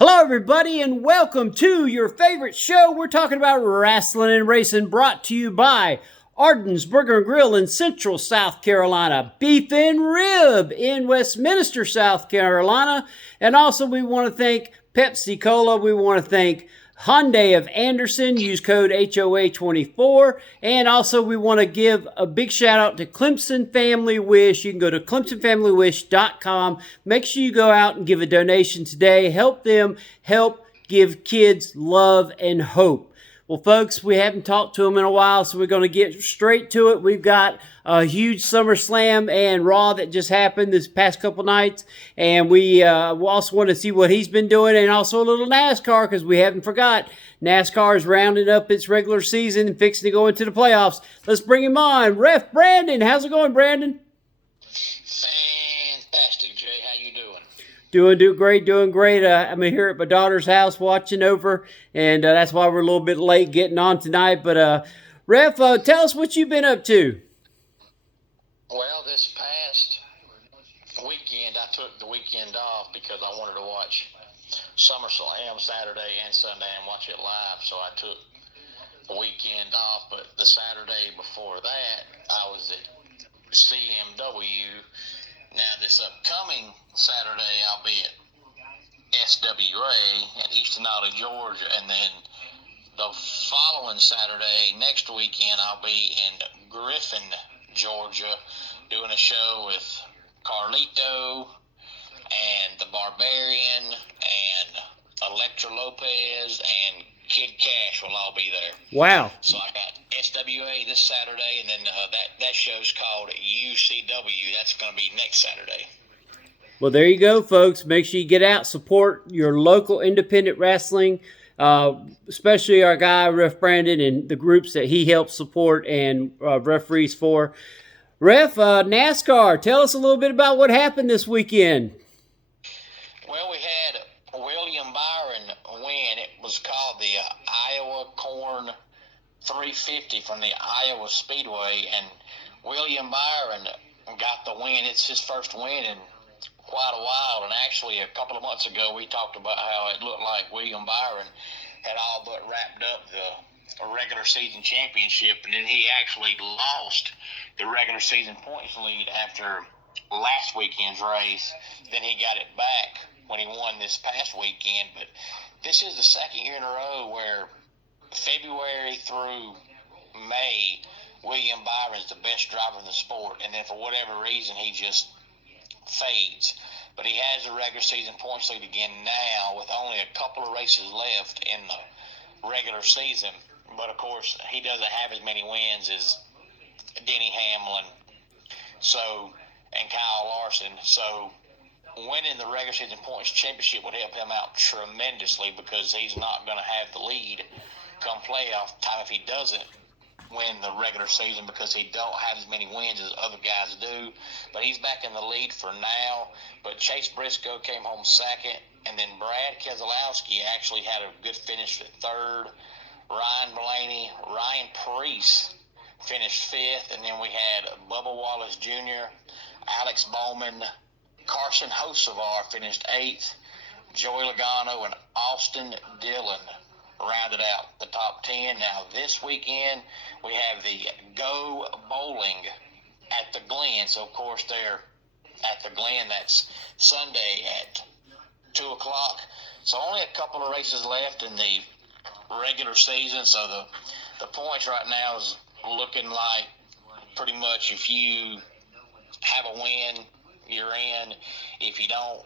Hello, everybody, and welcome to your favorite show. We're talking about wrestling and racing, brought to you by Arden's Burger and Grill in Central South Carolina, Beef and Rib in Westminster, South Carolina, and also we want to thank Pepsi Cola. We want to thank Hyundai of Anderson. Use code HOA24. And also, we want to give a big shout out to Clemson Family Wish. You can go to ClemsonFamilyWish.com. Make sure you go out and give a donation today. Help them help give kids love and hope. Well, folks, we haven't talked to them in a while, so we're going to get straight to it. We've got a huge SummerSlam and Raw that just happened this past couple nights, and we also want to see what he's been doing, and also a little NASCAR, because we haven't forgot. NASCAR is rounding up its regular season and fixing to go into the playoffs. Let's bring him on. Ref Brandon. How's it going, Brandon? Fantastic, Jay. How you doing? Doing great. I'm here at my daughter's house watching over, and that's why we're a little bit late getting on tonight. But, Ref, tell us what you've been up to. Well, this past weekend, I took the weekend off because I wanted to watch SummerSlam Saturday and Sunday and watch it live. So I took the weekend off. But the Saturday before that, I was at CMW. Now, this upcoming Saturday, I'll be at SWA at Easton Ollie, Georgia, and then the following Saturday, next weekend, I'll be in Griffin, Georgia, doing a show with Carlito and the Barbarian and Electra Lopez and Kid Cash will all be there. Wow. So I got SWA this Saturday, and then that show's called UCW. That's going to be next Saturday. Well, there you go, folks. Make sure you get out, support your local independent wrestling, especially our guy, Ref Brandon, and the groups that he helps support and referees for. Ref, NASCAR, tell us a little bit about what happened this weekend. Well, we had William Byron win. It was called the Iowa Corn 350 from the Iowa Speedway, and William Byron got the win. It's his first win in quite a while, and actually a couple of months ago we talked about how it looked like William Byron had all but wrapped up the regular season championship, and then he actually lost the regular season points lead after last weekend's race. Then he got it back when he won this past weekend. But this is the second year in a row where February through May, William Byron's the best driver in the sport, and then for whatever reason he just fades. But he has the regular season points lead again now with only a couple of races left in the regular season. But of course he doesn't have as many wins as Denny Hamlin and Kyle Larson. So winning the regular season points championship would help him out tremendously, because he's not going to have the lead come playoff time if he doesn't win the regular season, because he don't have as many wins as other guys do. But he's back in the lead for now. But Chase Briscoe came home second, and then Brad Keselowski actually had a good finish at third. Ryan Blaney, Ryan Preece finished fifth, and then we had Bubba Wallace Jr., Alex Bowman, Carson Hocevar finished eighth. Joey Logano and Austin Dillon rounded out the top 10. Now, this weekend, we have the Go Bowling at the Glen. So, of course, they're at the Glen. That's Sunday at 2 o'clock. So, only a couple of races left in the regular season. So, the points right now is looking like pretty much if you have a win, you're in. If you don't,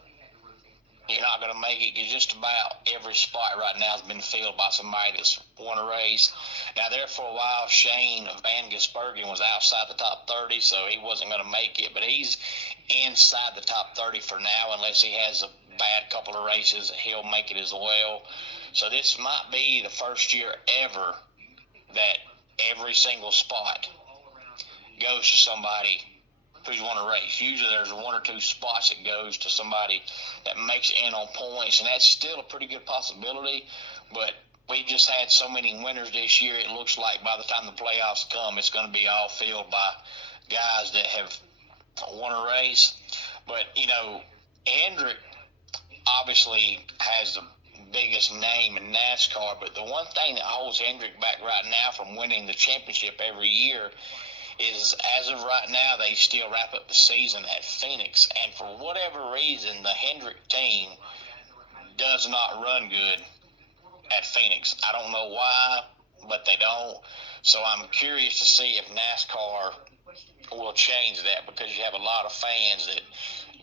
you're not going to make it, because just about every spot right now has been filled by somebody that's won a race. Now, there for a while, Shane Van Gisbergen was outside the top 30, so he wasn't going to make it. But he's inside the top 30 for now. Unless he has a bad couple of races, he'll make it as well. So this might be the first year ever that every single spot goes to somebody who's won a race. Usually there's one or two spots that goes to somebody that makes it in on points, and that's still a pretty good possibility. But we just had so many winners this year, it looks like by the time the playoffs come, it's going to be all filled by guys that have won a race. But, Hendrick obviously has the biggest name in NASCAR. But the one thing that holds Hendrick back right now from winning the championship every year is, as of right now, they still wrap up the season at Phoenix. And for whatever reason, the Hendrick team does not run good at Phoenix. I don't know why, but they don't. So I'm curious to see if NASCAR will change that, because you have a lot of fans that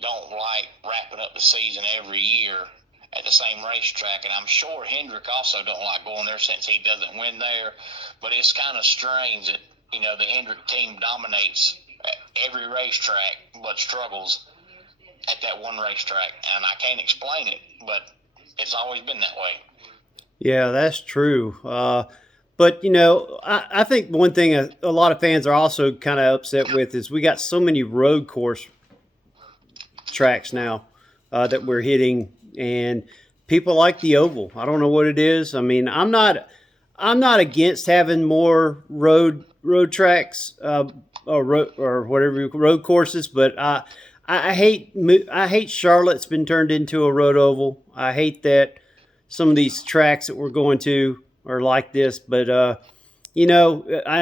don't like wrapping up the season every year at the same racetrack. And I'm sure Hendrick also don't like going there since he doesn't win there. But it's kind of strange that, the Hendrick team dominates every racetrack but struggles at that one racetrack. And I can't explain it, but it's always been that way. Yeah, that's true. But, I think one thing a lot of fans are also kind of upset with is we got so many road course tracks now that we're hitting, and people like the oval. I don't know what it is. I mean, I'm not against having more road tracks or whatever road courses, but I hate Charlotte's been turned into a road oval. I hate that some of these tracks that we're going to are like this, but I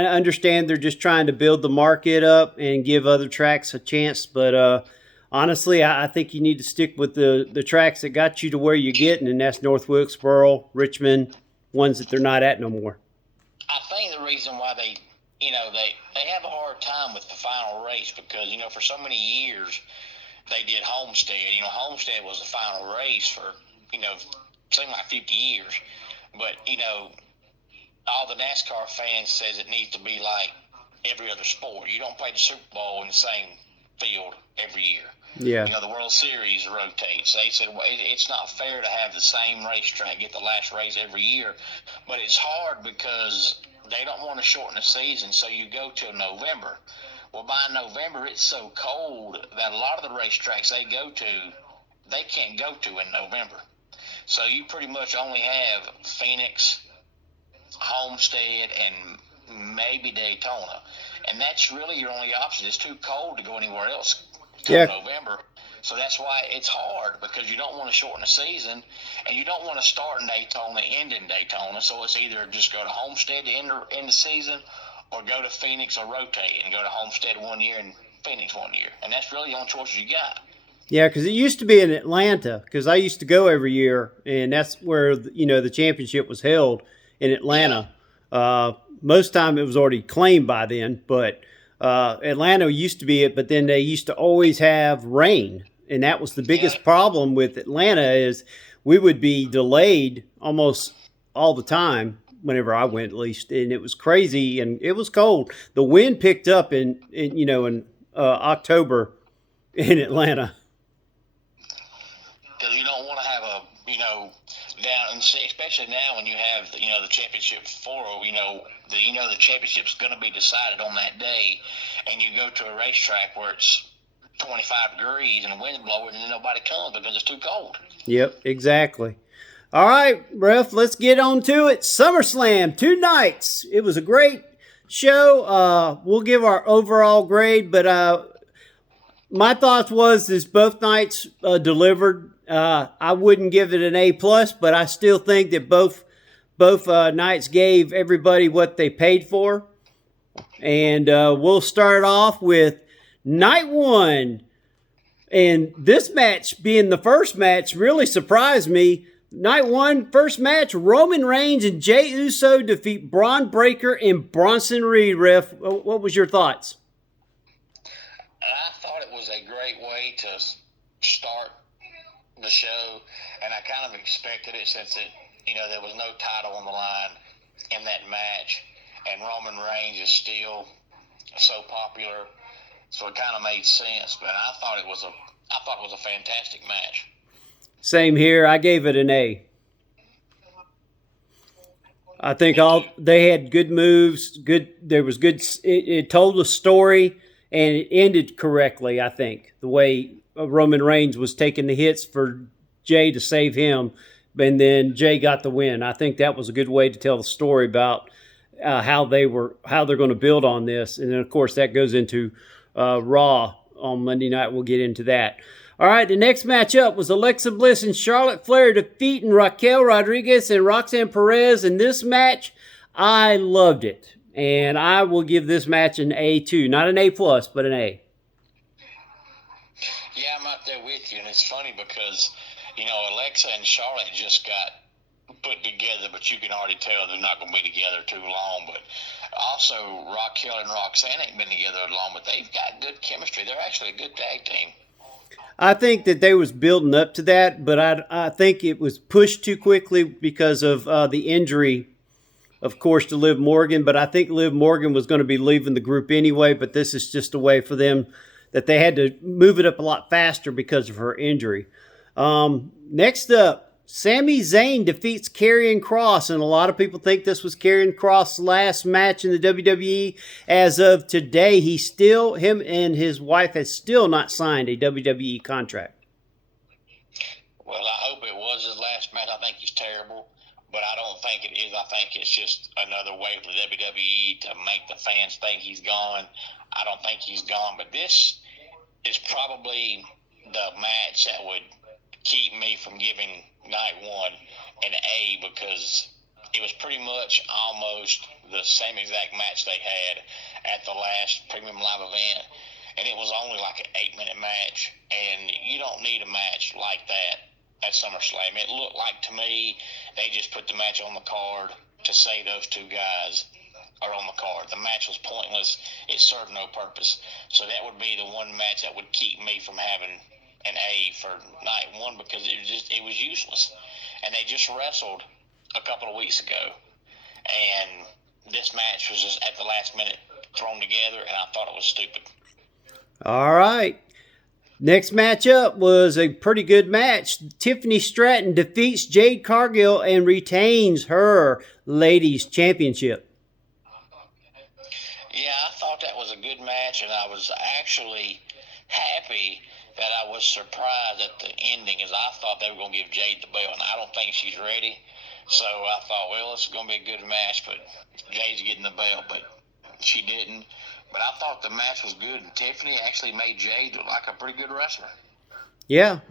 understand they're just trying to build the market up and give other tracks a chance, but honestly, I think you need to stick with the tracks that got you to where you're getting, and that's North Wilkesboro, Richmond, ones that they're not at no more. I think the reason why they have a hard time with the final race, because, for so many years they did Homestead. Homestead was the final race for, seemed like 50 years. But, all the NASCAR fans says it needs to be like every other sport. You don't play the Super Bowl in the same field every year. Yeah. The World Series rotates. They said, well, it's not fair to have the same racetrack get the last race every year. But it's hard because they don't want to shorten the season, so you go till November. Well, by November, it's so cold that a lot of the racetracks they go to, they can't go to in November. So you pretty much only have Phoenix, Homestead, and maybe Daytona. And that's really your only option. It's too cold to go anywhere else till November. So that's why it's hard, because you don't want to shorten the season, and you don't want to start in Daytona, end in Daytona. So it's either just go to Homestead to end the season, or go to Phoenix, or rotate and go to Homestead 1 year and Phoenix 1 year. And that's really the only choices you got. Yeah, because it used to be in Atlanta, because I used to go every year, and that's where the championship was held in Atlanta. Most time it was already claimed by then, but Atlanta used to be it. But then they used to always have rain, and that was the biggest problem with Atlanta, is we would be delayed almost all the time whenever I went, at least, and it was crazy and it was cold. The wind picked up in October in Atlanta. Because you don't want to have down, and especially now when you have the championship the championship's going to be decided on that day, and you go to a racetrack where it's 25 degrees and the wind's blowing, and then nobody comes because it's too cold. Yep, exactly. All right, Ref, let's get on to it. SummerSlam, 2 nights. It was a great show. We'll give our overall grade, but my thoughts was both nights delivered. I wouldn't give it an A+, but I still think that both nights gave everybody what they paid for. And we'll start off with night 1. And this match, being the first match, really surprised me. Night 1, first match, Roman Reigns and Jey Uso defeat Braun Breaker and Bronson Reed. Ref, what was your thoughts? I thought it was a great way to start the show, and I kind of expected it, since there was no title on the line in that match, and Roman Reigns is still so popular, so it kind of made sense. But I thought it was a fantastic match. Same here. I gave it an A. I think they had good moves. There was good. It told a story, and it ended correctly. I think the way Roman Reigns was taking the hits for Jey to save him, and then Jey got the win. I think that was a good way to tell the story about how they're going to build on this, and then of course that goes into Raw on Monday night. We'll get into that. All right, the next matchup was Alexa Bliss and Charlotte Flair defeating Raquel Rodriguez and Roxanne Perez. In this match, I loved it. And I will give this match an A too. Not an A plus, but an A. Yeah, I'm out there with you, and it's funny because, Alexa and Charlotte just got put together, but you can already tell they're not going to be together too long. But also, Raquel and Roxanne ain't been together long, but they've got good chemistry. They're actually a good tag team. I think that they was building up to that, but I think it was pushed too quickly because of the injury, of course, to Liv Morgan. But I think Liv Morgan was going to be leaving the group anyway, but this is just a way for them that they had to move it up a lot faster because of her injury. Next up, Sami Zayn defeats Karrion Kross, and a lot of people think this was Karrion Kross' last match in the WWE. As of today, him and his wife has still not signed a WWE contract. Well, I hope it was his last match. I think he's terrible, but I don't think it is. I think it's just another way for the WWE to make the fans think he's gone. I don't think he's gone, but this is probably the match that would keep me from giving night one an A, because it was pretty much almost the same exact match they had at the last Premium Live event, and it was only like an 8-minute match, and you don't need a match like that at SummerSlam. It looked like, to me, they just put the match on the card to say those two guys are on the card. The match was pointless. It served no purpose. So that would be the one match that would keep me from having an A for night one, because it was useless. And they just wrestled a couple of weeks ago, and this match was just at the last minute thrown together, and I thought it was stupid. All right. Next matchup was a pretty good match. Tiffany Stratton defeats Jade Cargill and retains her ladies championship. Yeah, I thought that was a good match, and I was actually happy that I was surprised at the ending, as I thought they were going to give Jade the belt, and I don't think she's ready. So I thought, well, this is going to be a good match, but Jade's getting the belt, but she didn't. But I thought the match was good, and Tiffany actually made Jade look like a pretty good wrestler. Yeah.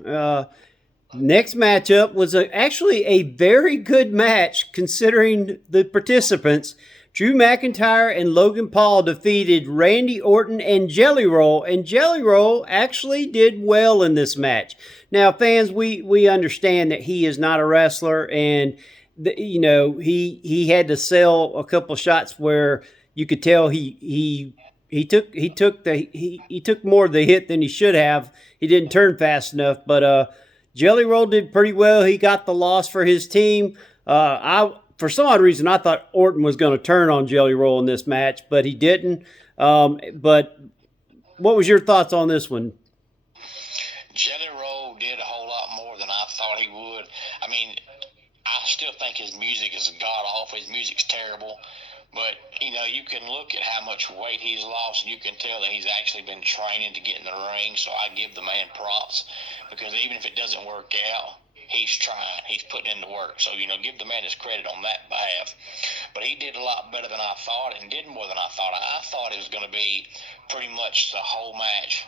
Next matchup was actually a very good match considering the participants. Drew McIntyre and Logan Paul defeated Randy Orton and Jelly Roll, and Jelly Roll actually did well in this match. Now, fans, we understand that he is not a wrestler, and he had to sell a couple shots where you could tell he took more of the hit than he should have. He didn't turn fast enough, but Jelly Roll did pretty well. He got the loss for his team. For some odd reason, I thought Orton was going to turn on Jelly Roll in this match, but he didn't. But what was your thoughts on this one? Jelly Roll did a whole lot more than I thought he would. I mean, I still think his music is god-awful. His music's terrible. But, you can look at how much weight he's lost, and you can tell that he's actually been training to get in the ring. So I give the man props, because even if it doesn't work out, he's trying. He's putting in the work. So, give the man his credit on that behalf. But he did a lot better than I thought, and did more than I thought. I thought it was going to be pretty much the whole match.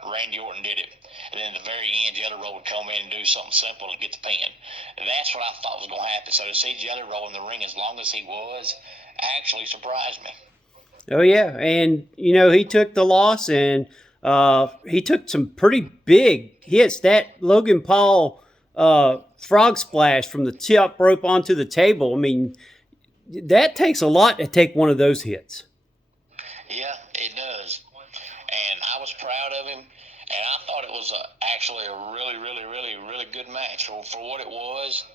Randy Orton did it. And then at the very end, Jelly Roll would come in and do something simple and get the pin. And that's what I thought was going to happen. So to see Jelly Roll in the ring as long as he was actually surprised me. Oh, yeah. And, he took the loss, and he took some pretty big hits. That Logan Paul frog splash from the top rope onto the table, I mean, that takes a lot to take one of those hits. Yeah, it does. And I was proud of him, and I thought it was actually a really, really, really, really good match. For what it was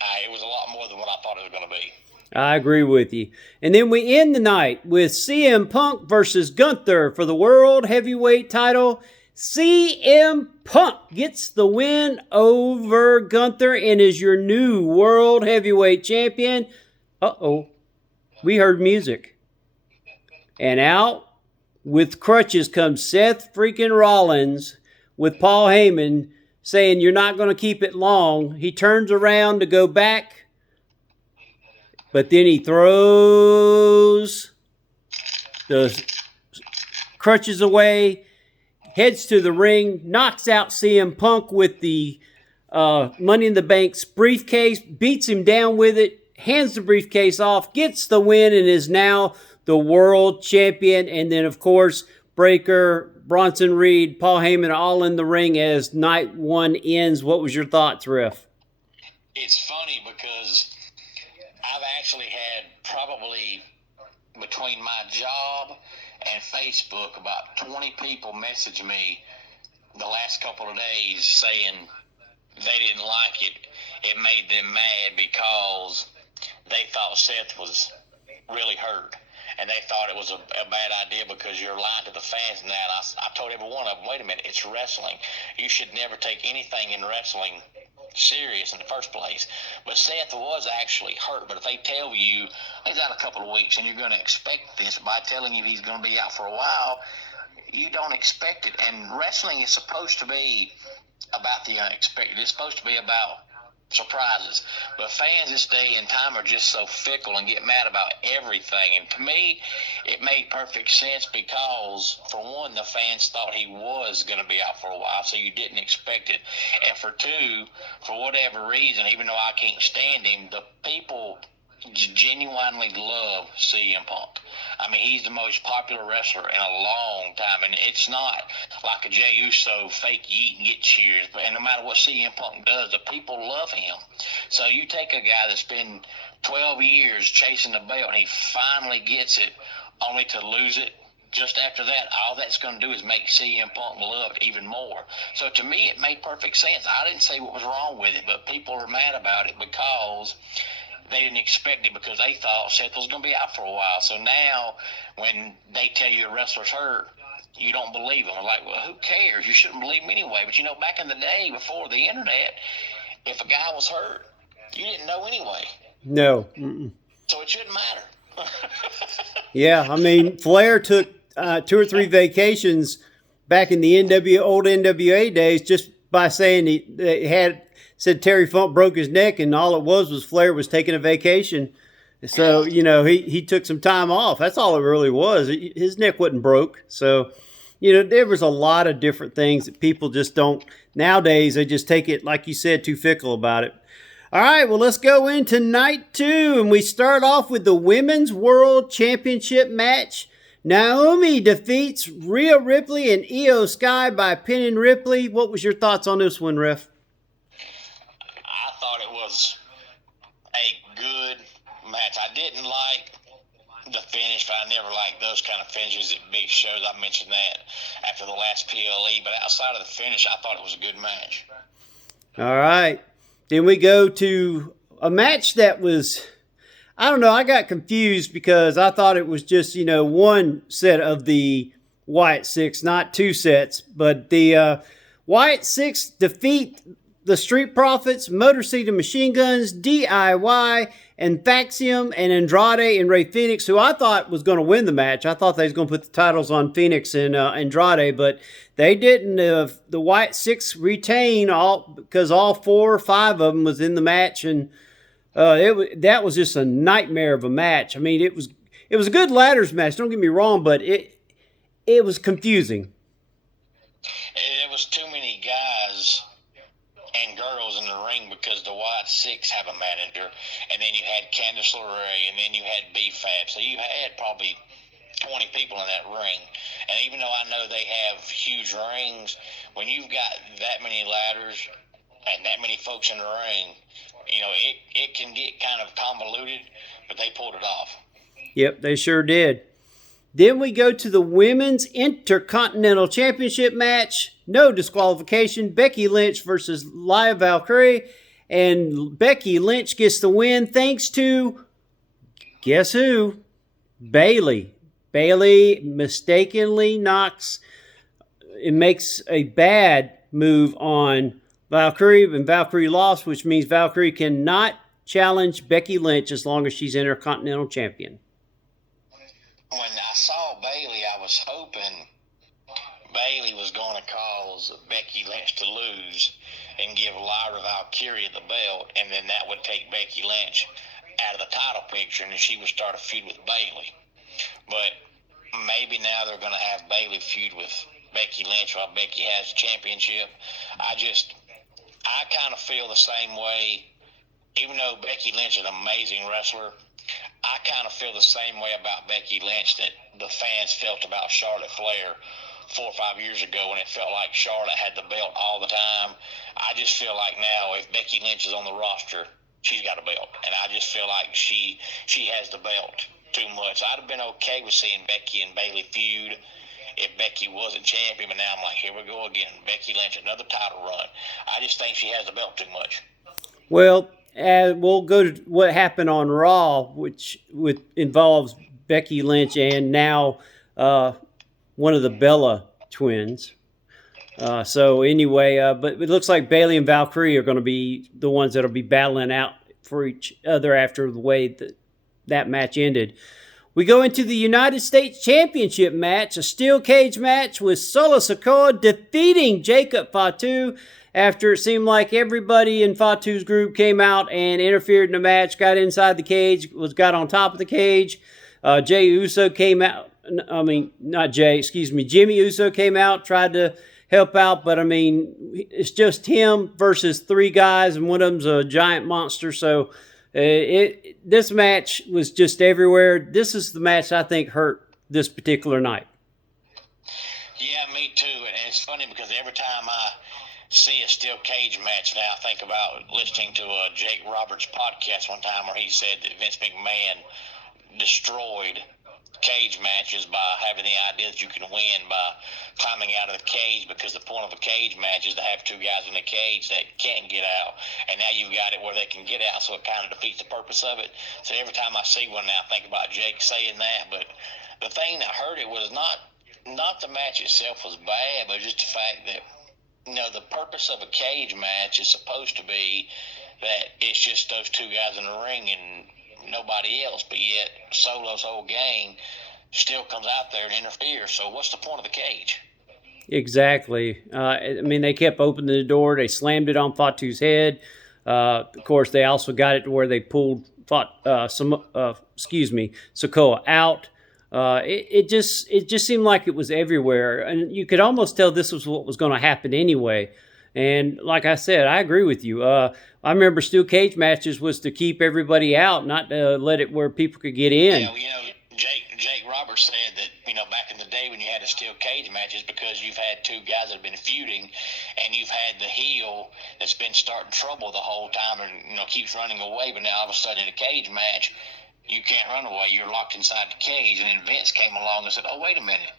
a lot more than what I thought it was going to be. I agree with you. And then we end the night with CM Punk versus Gunther for the World Heavyweight title. CM Punk gets the win over Gunther and is your new World Heavyweight Champion. Uh-oh. We heard music. And out with crutches comes Seth freaking Rollins with Paul Heyman saying, "You're not going to keep it long." He turns around to go back, but then he throws the crutches away. heads to the ring, knocks out CM Punk with the Money in the Bank's briefcase, beats him down with it, hands the briefcase off, gets the win, and is now the world champion. And then, of course, Breakker, Bronson Reed, Paul Heyman all in the ring as night one ends. What was your thoughts, Riff? It's funny because I've actually had probably between my job and Facebook about 20 people message me the last couple of days saying they didn't like it. It made them mad because they thought Seth was really hurt. And they thought it was a bad idea because you're lying to the fans and that. I told every one of them, wait a minute, it's wrestling. You should never take anything in wrestling serious in the first place. But Seth was actually hurt. But if they tell you he's out a couple of weeks and you're going to expect this by telling you he's going to be out for a while, you don't expect it. And wrestling is supposed to be about the unexpected. It's supposed to be about surprises. But fans this day and time are just so fickle and get mad about everything. And to me, it made perfect sense because, for one, the fans thought he was going to be out for a while, so you didn't expect it. And for two, for whatever reason, even though I can't stand him, the people genuinely love CM Punk. I mean, he's the most popular wrestler in a long time, and it's not like a Jey Uso fake eat and get cheers. But and no matter what CM Punk does, the people love him. So you take a guy that's been 12 years chasing the belt, and he finally gets it, only to lose it. Just after that, all that's going to do is make CM Punk loved even more. So to me, it made perfect sense. I didn't say what was wrong with it, but people are mad about it because they didn't expect it because they thought Seth was going to be out for a while. So now when they tell you a wrestler's hurt, you don't believe them. Like, well, who cares? You shouldn't believe them anyway. But, you know, back in the day before the internet, if a guy was hurt, you didn't know anyway. No. Mm-mm. So it shouldn't matter. Yeah, I mean, Flair took 2 or 3 vacations back in the old NWA days just by saying he said Terry Funk broke his neck, and all it was Flair was taking a vacation. So, you know, he took some time off. That's all it really was. His neck wasn't broke. So, you know, there was a lot of different things that people just don't. Nowadays, they just take it, like you said, too fickle about it. All right, well, let's go into night 2, and we start off with the Women's World Championship match. Naomi defeats Rhea Ripley and Io Sky by pinning Ripley. What was your thoughts on this one, Riff? I thought it was a good match. I didn't like the finish, but I never liked those kind of finishes at big shows. I mentioned that after the last PLE, but outside of the finish, I thought it was a good match. All right. Then we go to a match that was, I don't know, I got confused because I thought it was just, you know, one set of the Wyatt Six, not 2 sets. But the Wyatt Six defeat the Street Profits, Motor City Machine Guns, DIY, and Faxium, and Andrade and Rey Fenix, who I thought was going to win the match. I thought they was going to put the titles on Phoenix and Andrade, but they didn't. The Wyatt Six retain because all 4 or 5 of them was in the match, and that was just a nightmare of a match. I mean, it was a good ladders match. Don't get me wrong, but it was confusing. There was too many guys and girls in the ring because the Wyatt Six have a manager, and then you had Candice LeRae, and then you had B-Fab. So you had probably 20 people in that ring. And even though I know they have huge rings, when you've got that many ladders and that many folks in the ring, you know, it can get kind of convoluted, but they pulled it off. Yep, they sure did. Then we go to the Women's Intercontinental Championship match. No disqualification. Becky Lynch versus Lia Valkyrie. And Becky Lynch gets the win thanks to, guess who? Bayley. Bayley mistakenly makes a bad move on Valkyrie, and Valkyrie lost, which means Valkyrie cannot challenge Becky Lynch as long as she's Intercontinental Champion. When I saw Bayley, I was hoping Bayley was going to cause Becky Lynch to lose and give Lyra Valkyrie the belt, and then that would take Becky Lynch out of the title picture, and then she would start a feud with Bayley. But maybe now they're going to have Bayley feud with Becky Lynch while Becky has the championship. I kind of feel the same way. Even though Becky Lynch is an amazing wrestler, I kind of feel the same way about Becky Lynch that the fans felt about Charlotte Flair 4 or 5 years ago when it felt like Charlotte had the belt all the time. I just feel like now if Becky Lynch is on the roster, she's got a belt. And I just feel like she has the belt too much. I'd have been okay with seeing Becky and Bayley feud if Becky wasn't champion, but now I'm like, here we go again. Becky Lynch, another title run. I just think she has the belt too much. Well, we'll go to what happened on Raw, which involves Becky Lynch and now one of the Bella twins. So anyway, but it looks like Bayley and Valkyrie are going to be the ones that will be battling out for each other after the way that match ended. We go into the United States Championship match, a steel cage match with Solo Sikoa defeating Jacob Fatu after it seemed like everybody in Fatu's group came out and interfered in the match, got inside the cage, got on top of the cage. Jey Uso came out. I mean, not Jey, excuse me. Jimmy Uso came out, tried to help out, but I mean, it's just him versus 3 guys, and one of them's a giant monster. So this match was just everywhere. This is the match I think hurt this particular night. Yeah, me too. And it's funny because every time I see a steel cage match now, I think about listening to a Jake Roberts podcast one time where he said that Vince McMahon destroyed cage matches by having the idea that you can win by climbing out of the cage, because the point of a cage match is to have 2 guys in the cage that can't get out, and now you've got it where they can get out, so it kind of defeats the purpose of it. So every time I see one now, I think about Jake saying that. But the thing that hurt it was not the match itself was bad, but just the fact that, you know, the purpose of a cage match is supposed to be that it's just those 2 guys in the ring and nobody else, but yet Solo's whole gang still comes out there and interferes. So what's the point of the cage? Exactly. I mean, they kept opening the door. They slammed it on Fatu's head. Of course, they also got it to where they pulled Sikoa out. It just seemed like it was everywhere, and you could almost tell this was what was going to happen anyway. And like I said, I agree with you. I remember steel cage matches was to keep everybody out, not to let it where people could get in. Yeah, you know, Jake Roberts said that, you know, back in the day when you had a steel cage matches, because you've had 2 guys that have been feuding, and you've had the heel that's been starting trouble the whole time and, you know, keeps running away, but now all of a sudden in a cage match, you can't run away. You're locked inside the cage. And then Vince came along and said, oh, wait a minute.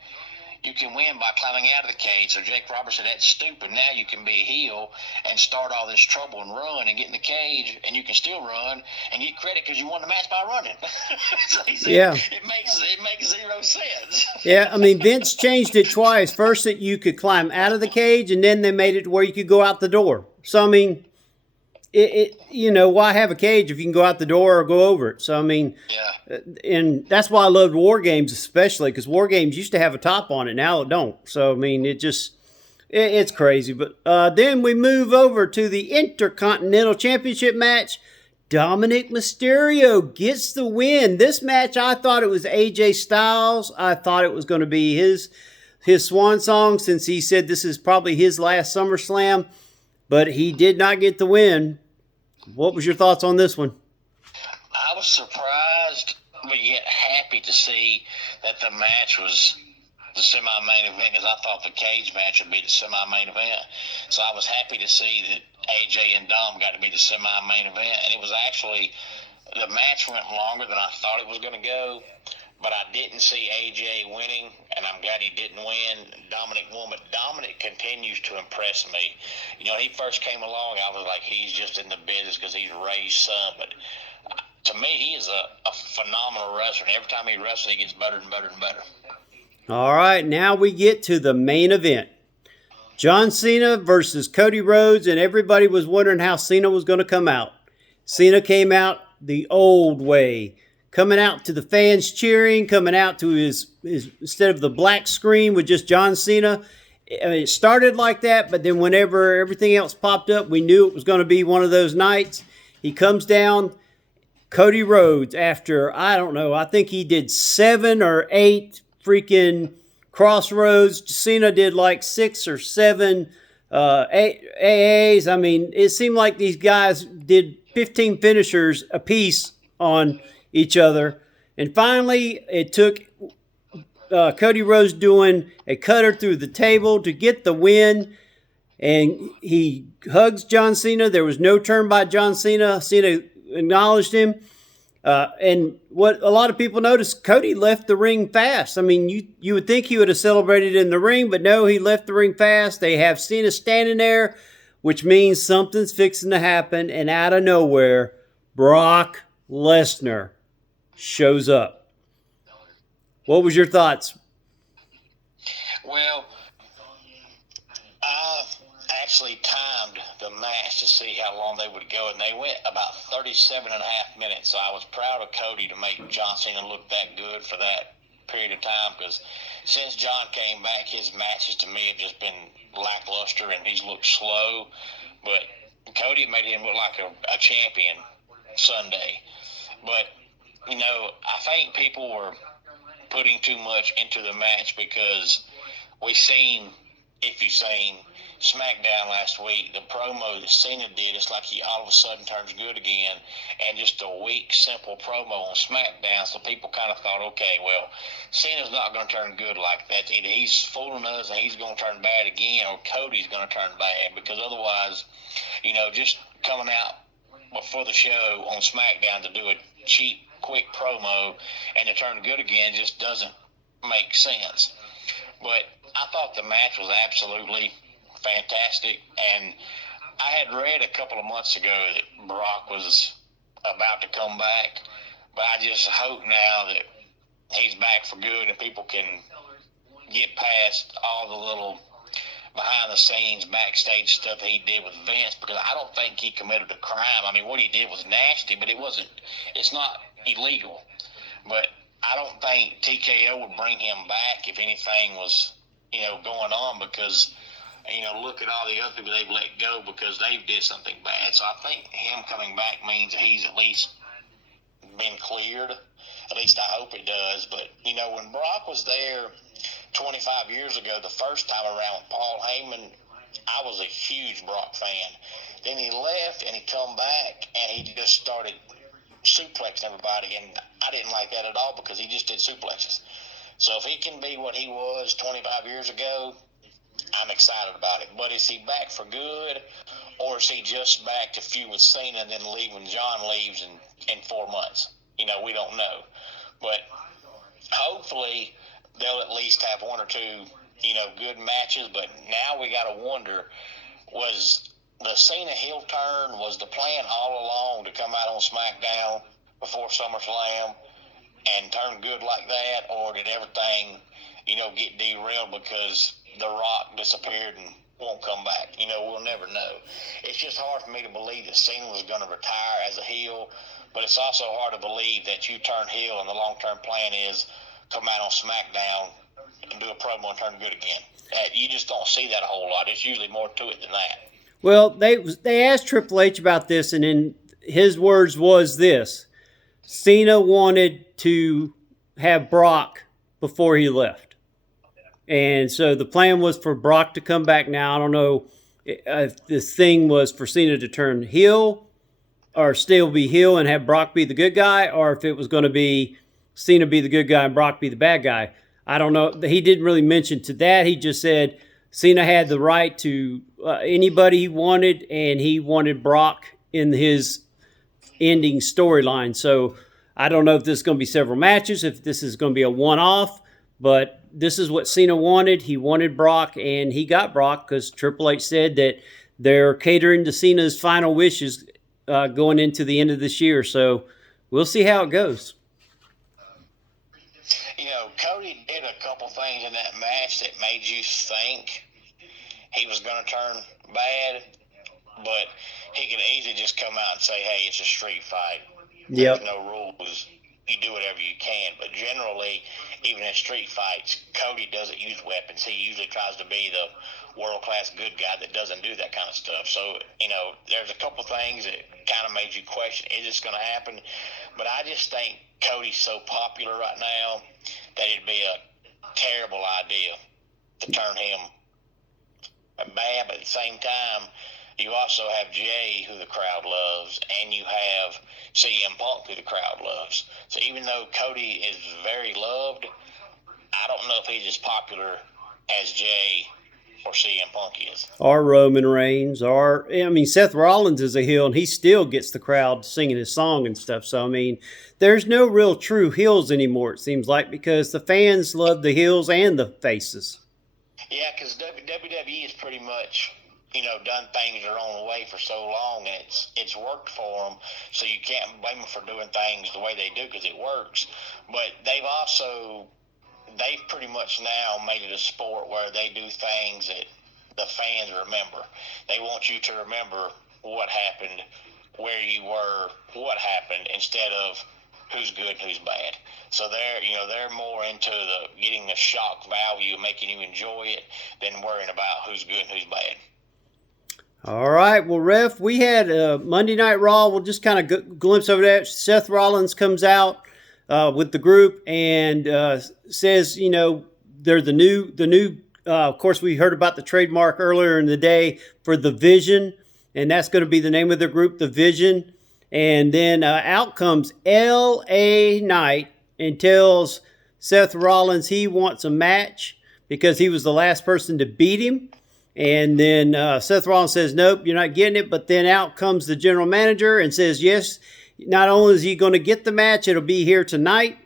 You can win by climbing out of the cage. So Jake Roberts said, that's stupid. Now you can be a heel and start all this trouble and run and get in the cage, and you can still run and get credit because you won the match by running. So he said, yeah. It makes 0 sense. Yeah, I mean, Vince changed it twice. First that you could climb out of the cage, and then they made it where you could go out the door. So, I mean, you know, why have a cage if you can go out the door or go over it? So, I mean, yeah. And that's why I loved War Games especially, because War Games used to have a top on it. Now it don't. So, I mean, it's crazy. But then we move over to the Intercontinental Championship match. Dominic Mysterio gets the win. This match, I thought it was AJ Styles. I thought it was going to be his swan song, since he said this is probably his last SummerSlam. But he did not get the win. What was your thoughts on this one? I was surprised, but yet happy to see that the match was the semi-main event, because I thought the cage match would be the semi-main event. So I was happy to see that AJ and Dom got to be the semi-main event. And it was actually, the match went longer than I thought it was going to go. But I didn't see AJ winning, and I'm glad he didn't win. Dominic won, but Dominic continues to impress me. You know, when he first came along, I was like, he's just in the business because he's Ray's son. But to me, he is a phenomenal wrestler. And every time he wrestles, he gets better and better and better. All right, now we get to the main event. John Cena versus Cody Rhodes, and everybody was wondering how Cena was going to come out. Cena came out the old way. Coming out to the fans cheering, coming out to his instead of the black screen with just John Cena. I mean, it started like that, but then whenever everything else popped up, we knew it was going to be one of those nights. He comes down, Cody Rhodes, after, I don't know, I think he did 7 or 8 freaking Crossroads. Cena did like 6 or 7 AAs. I mean, it seemed like these guys did 15 finishers apiece on each other. And finally, it took Cody Rhodes doing a cutter through the table to get the win. And he hugs John Cena. There was no turn by John Cena. Cena acknowledged him. And what a lot of people noticed, Cody left the ring fast. I mean, you would think he would have celebrated in the ring, but no, he left the ring fast. They have Cena standing there, which means something's fixing to happen. And out of nowhere, Brock Lesnar shows up. What was your thoughts? Well, I actually timed the match to see how long they would go, and they went about 37 and a half minutes. So I was proud of Cody to make John Cena look that good for that period of time, because since John came back, his matches to me have just been lackluster, and he's looked slow. But Cody made him look like a champion Sunday. But, I think people were putting too much into the match, because we seen, if you seen SmackDown last week, the promo that Cena did, it's like he all of a sudden turns good again, and just a weak, simple promo on SmackDown, so people kind of thought, okay, well, Cena's not going to turn good like that. Either he's fooling us and he's going to turn bad again, or Cody's going to turn bad, because otherwise, just coming out before the show on SmackDown to do a cheap, quick promo and to turn good again just doesn't make sense. But I thought the match was absolutely fantastic, and I had read a couple of months ago that Brock was about to come back, but I just hope now that he's back for good and people can get past all the little behind the scenes backstage stuff he did with Vince, because I don't think he committed a crime. I mean, what he did was nasty, but it's not illegal. But I don't think TKO would bring him back if anything was, going on, because, look at all the other people they've let go because they did something bad. So I think him coming back means he's at least been cleared. At least I hope it does. But, when Brock was there 25 years ago, the first time around with Paul Heyman, I was a huge Brock fan. Then he left and he come back and he just started suplexing everybody, and I didn't like that at all, because he just did suplexes. So if he can be what he was 25 years ago, I'm excited about it. But is he back for good, or is he just back to feud with Cena and then leave when John leaves in 4 months? We don't know. But hopefully they'll at least have 1 or 2, good matches. But now we got to wonder, was the Cena heel turn, was the plan all along to come out on SmackDown before SummerSlam and turn good like that, or did everything, get derailed because The Rock disappeared and won't come back? We'll never know. It's just hard for me to believe that Cena was going to retire as a heel, but it's also hard to believe that you turn heel and the long-term plan is come out on SmackDown and do a promo and turn good again. You just don't see that a whole lot. There's usually more to it than that. Well, they asked Triple H about this, and in his words was this: Cena wanted to have Brock before he left. And so the plan was for Brock to come back. Now, I don't know if this thing was for Cena to turn heel or still be heel and have Brock be the good guy, or if it was going to be Cena be the good guy and Brock be the bad guy. I don't know. He didn't really mention to that. He just said Cena had the right to anybody he wanted, and he wanted Brock in his ending storyline. So I don't know if this is going to be several matches, if this is going to be a one-off, but this is what Cena wanted. He wanted Brock, and he got Brock because Triple H said that they're catering to Cena's final wishes going into the end of this year. So we'll see how it goes. Cody did a couple things in that match that made you think he was going to turn bad, but he could easily just come out and say, hey, it's a street fight. Yep. There's no rules. You do whatever you can. But generally, even in street fights, Cody doesn't use weapons. He usually tries to be the world-class good guy that doesn't do that kind of stuff. So, there's a couple things that kind of made you question, is this going to happen? But I just think Cody's so popular right now that it'd be a terrible idea to turn him bad, but at the same time, you also have Jay, who the crowd loves, and you have CM Punk, who the crowd loves. So even though Cody is very loved, I don't know if he's as popular as Jay or CM Punk is. Or Roman Reigns, or, I mean, Seth Rollins is a heel, and he still gets the crowd singing his song and stuff. So, I mean, there's no real true heels anymore, it seems like, because the fans love the heels and the faces. Yeah, because WWE is pretty much, done things their own way for so long, and it's worked for them. So you can't blame them for doing things the way they do because it works. But they've pretty much now made it a sport where they do things that the fans remember. They want you to remember what happened, where you were, what happened, instead of who's good and who's bad. So they're more into getting the shock value, making you enjoy it, than worrying about who's good and who's bad. All right. Well, Ref, we had Monday Night Raw. We'll just kind of glimpse over that. Seth Rollins comes out with the group and says, they're the new. Of course, we heard about the trademark earlier in the day for the Vision, and that's going to be the name of their group, the Vision. And then out comes L.A. Knight and tells Seth Rollins he wants a match because he was the last person to beat him. And then Seth Rollins says, nope, you're not getting it. But then out comes the general manager and says, yes, not only is he going to get the match, it'll be here tonight.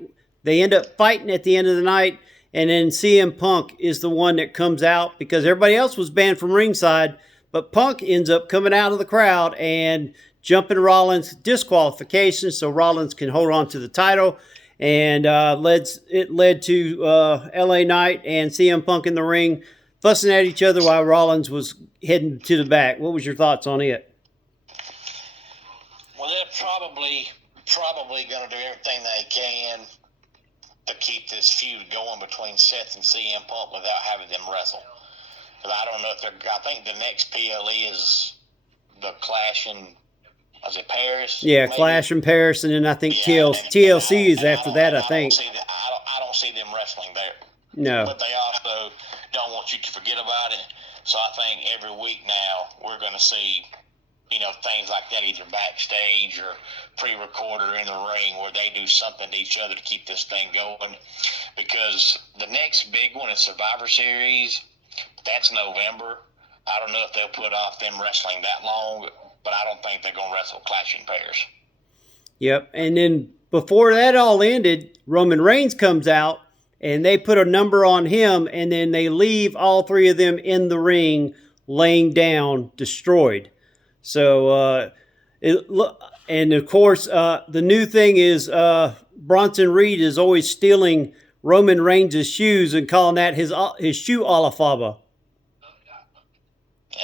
They end up fighting at the end of the night. And then CM Punk is the one that comes out because everybody else was banned from ringside. But Punk ends up coming out of the crowd and jumping Rollins, disqualification, so Rollins can hold on to the title. And it led to L.A. Knight and CM Punk in the ring fussing at each other while Rollins was heading to the back. What was your thoughts on it? Well, they're probably going to do everything they can to keep this feud going between Seth and CM Punk without having them wrestle. Because I don't know if I think the next PLE is the Clash in, was it Paris? Yeah, maybe? Clash in Paris, and then I think TLC is after that, I think. I don't see them wrestling there. No. But they also don't want you to forget about it. So I think every week now we're going to see, things like that either backstage or pre-recorded or in the ring where they do something to each other to keep this thing going. Because the next big one is Survivor Series. That's November. I don't know if they'll put off them wrestling that long, but I don't think they're going to wrestle Clash in Paris. Yep. And then before that all ended, Roman Reigns comes out and they put a number on him, and then they leave all three of them in the ring laying down, destroyed. So, and of course, the new thing is Bronson Reed is always stealing Roman Reigns' shoes and calling that his shoe alafaba. Yeah,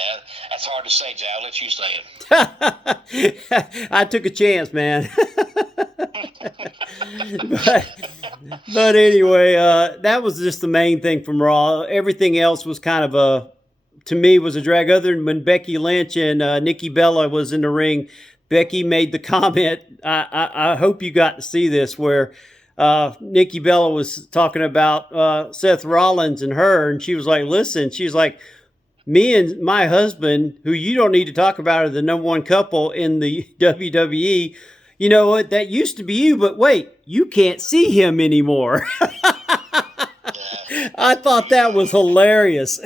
that's hard to say, Jay. I'll let you say it. I took a chance, man. But anyway, that was just the main thing from Raw. Everything else was kind of to me, was a drag. Other than when Becky Lynch and Nikki Bella was in the ring, Becky made the comment. I hope you got to see this, where Nikki Bella was talking about Seth Rollins and her, and she was like, listen, she's like, me and my husband, who you don't need to talk about, are the number one couple in the WWE. You know what? That used to be you, but wait, you can't see him anymore. I thought that was hilarious.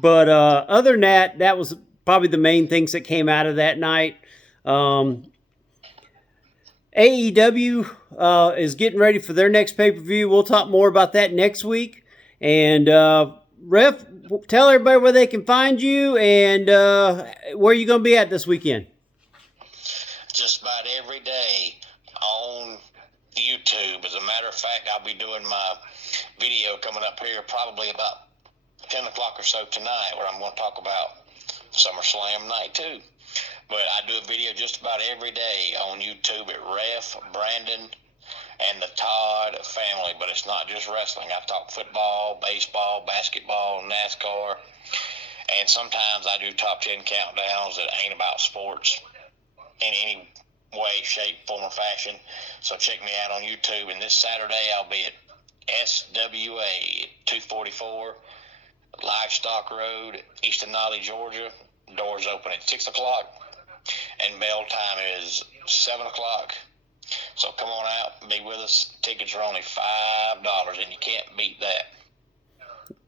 But other than that, that was probably the main things that came out of that night. AEW is getting ready for their next pay-per-view. We'll talk more about that next week. And Ref, tell everybody where they can find you and where you're going to be at this weekend. Just about every day on YouTube. As a matter of fact, I'll be doing my video coming up here probably about 10 o'clock or so tonight, where I'm going to talk about SummerSlam Night 2. But I do a video just about every day on YouTube at Ref, Brandon, and the Todd family. But it's not just wrestling. I talk football, baseball, basketball, NASCAR. And sometimes I do top 10 countdowns that ain't about sports in way, shape, form, or fashion. So check me out on YouTube. And this Saturday, I'll be at SWA 244 Livestock Road, East Denali, Georgia. Doors open at 6 o'clock, and bell time is 7 o'clock. So come on out, be with us. Tickets are only $5, and you can't beat that.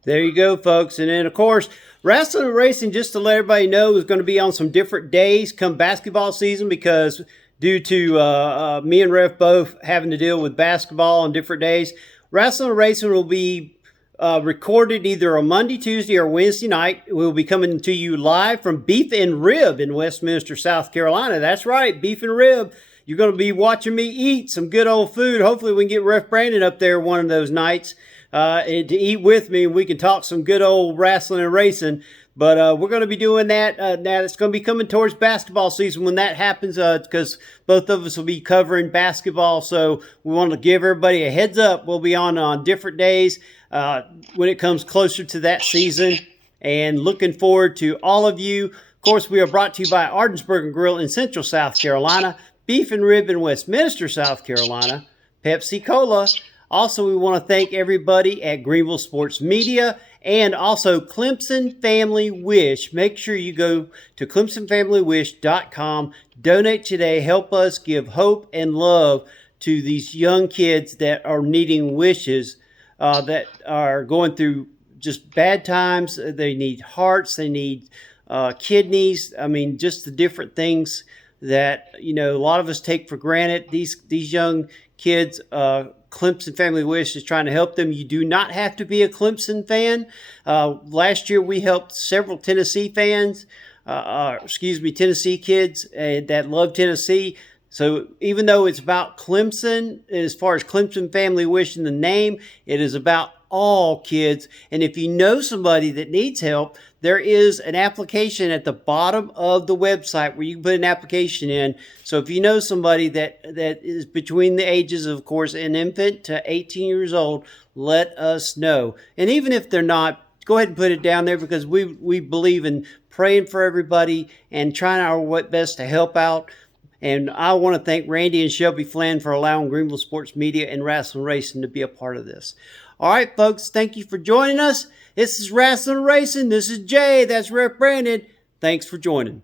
There you go, folks. And then, of course, Rasslin and Racin, just to let everybody know, is going to be on some different days come basketball season, because due to me and Ref both having to deal with basketball on different days, Rasslin and Racin will be recorded either on Monday, Tuesday, or Wednesday night. We'll be coming to you live from Beef and Rib in Westminster, South Carolina. That's right, Beef and Rib. You're going to be watching me eat some good old food. Hopefully we can get Ref Brandon up there one of those nights to eat with me, and we can talk some good old Rasslin and Racin. But we're going to be doing that. Now it's going to be coming towards basketball season when that happens, because both of us will be covering basketball. So we want to give everybody a heads up. We'll be on different days when it comes closer to that season. And looking forward to all of you. Of course, we are brought to you by Ardensburg Grill in Central South Carolina, Beef and Rib in Westminster, South Carolina, Pepsi Cola. Also, we want to thank everybody at Greenville Sports Media, and also Clemson Family Wish. Make sure you go to ClemsonFamilyWish.com. Donate today. Help us give hope and love to these young kids that are needing wishes, that are going through just bad times. They need hearts. They need kidneys. I mean, just the different things that, a lot of us take for granted. These young kids, Clemson Family Wish is trying to help them. You do not have to be a Clemson fan. Last year we helped several Tennessee kids that love Tennessee. So even though it's about Clemson, as far as Clemson Family Wish in the name, it is about all kids. And if you know somebody that needs help, there is an application at the bottom of the website where you can put an application in. So if you know somebody that is between the ages of course, an infant to 18 years old, let us know. And even if they're not, go ahead and put it down there, because we believe in praying for everybody and trying our best to help out. And I want to thank Randy and Shelby Flynn for allowing Greenville Sports Media and Rasslin Racing to be a part of this. All right, folks, thank you for joining us. This is Rasslin Racing. This is Jay. That's Ref Brandon. Thanks for joining.